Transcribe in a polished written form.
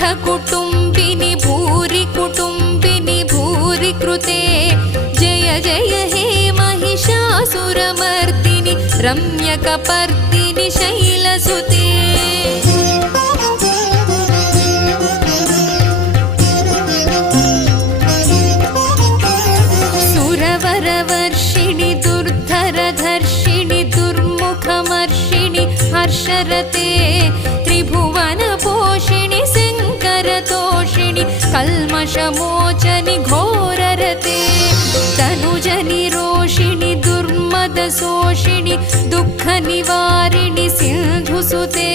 कुटुम्बिनि भूरि कुटुम्बिनि भूरि कृते जय जय हे महिषासुरमर्दिनि रम्यकपर्दिनि शैलसुते सुरवरवर्षिणि दुर्धरधर्षिणि दुर्मुखमर्षिणि हर्षरते त्रिभुवनपोषिणि शङ्करतोषिणि कल्मषमोचनि घोररते तनुजनिरोषिणि दुर्मदशोषिणि दुःखनिवारिणि सिन्धुसुते।